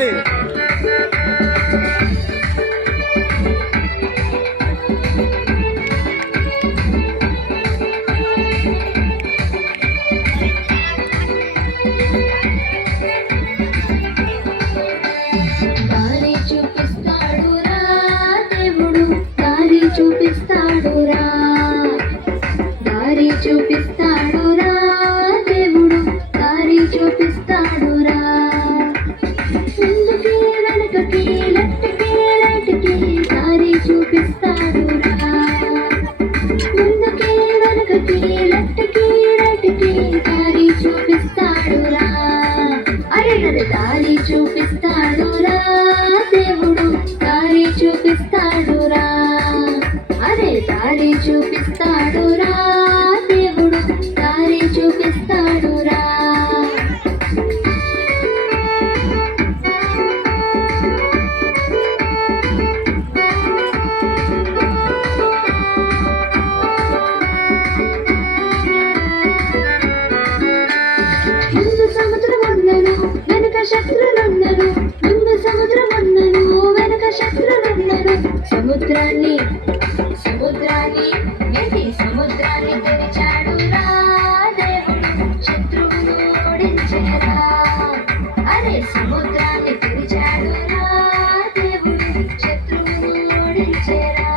చూపించాలి. చూపిస్తాడురా దారి చూపిస్తాడురా దేవుడు దారి చూపిస్తాడురా ముందుకి వెనకకి లెఫ్ట్కి రైట్కి దారి చూపిస్తాడురా ముందుకి వెనకకి లెఫ్ట్కి రైట్కి దారి చూపిస్తాడురా అరే దారి చూపిస్తాడురా దేవుడు దారి చూపిస్తాడురా అరే దారి చూపిస్తాడురా దేవుడు దారి చూపిస్తాడురా ముందు సముద్రం ఉన్నను వెనుక శత్రులున్నను ముందు సముద్రం ఉన్నను వెనుక శత్రులున్నను సముద్రాన్ని తెరిచాడురా దేవుడు శత్రువును ఓడించెరా అరే సముద్రాన్ని తెరిచాడురా దేవుడు శత్రువును ఓడించెరా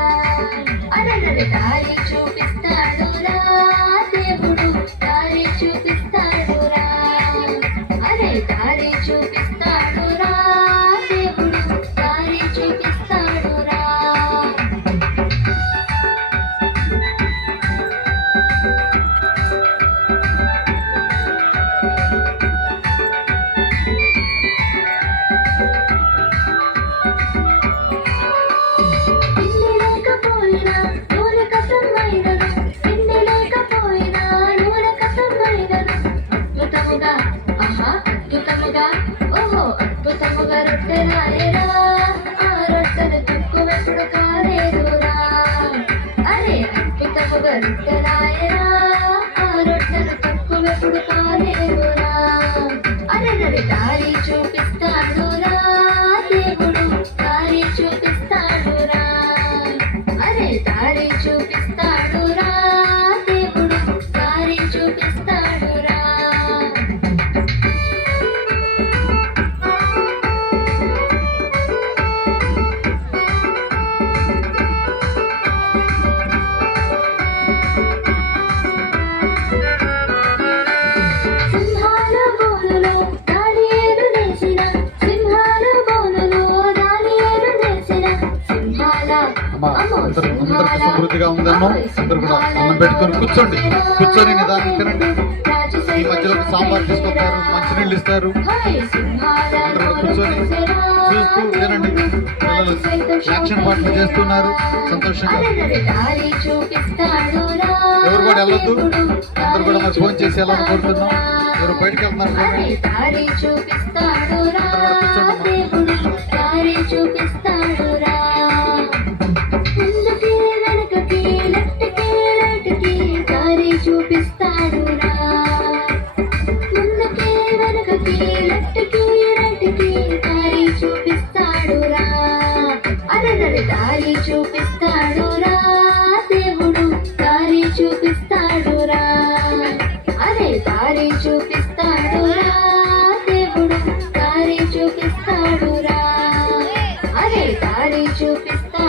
అరే దారి చూపిస్తాడురా దేవుడు దారి చూపిస్తాడురా అరే దారి చూపిస్తాడురా దేవుడు దారి చూపిస్తాడురా అద్భుతముగా రొట్టెలాయరా ఆ రొట్టెను తక్కువెప్పుడు కాలేదురా అరే అద్భుతముగా రొట్టెలాయరా ఆ రొట్టెను తక్కువెప్పుడు కాలేదురా అరే దారి చూపిస్తాడురా దేవుడు దారి చూపిస్తాడురా అరే దారి చూపిస్తాడురా దేవుడు దారి చూపిస్తాడురా సమృద్ధిగా ఉందన్నో అందరూ కూడా అన్నం పెట్టుకొని కూర్చొని నిదానం తినండి. ఈ మధ్యలో సాంబార్ తీసుకొస్తారు, మంచినీళ్ళు ఇస్తారు. అందరూ కూర్చొని చూస్తూ తినండి. పిల్లలు యాక్షన్ పాటలు చేస్తున్నారు సంతోషంగా. ఎవరు కూడా వెళ్ళొద్దు, అందరూ కూడా మరి ఫోన్ చేసి వెళ్ళాలని కోరుతున్నాం. ఎవరు బయటకు వెళ్తున్నారు చూపిస్తాడురా ముందుకి వెనకకి లెఫ్ట్కి రైట్కి దారి చూపిస్తాడురా ముందుకి వెనకకి లెఫ్ట్కి రైట్కి దారి చూపిస్తాడురా అరే దారి చూపిస్తాడురా దేవుడు దారి చూపిస్తాడురా అరే దారి చూపిస్తాడురా దేవుడు దారి చూపిస్తాడురా అరే దారి చూపిస్తాడు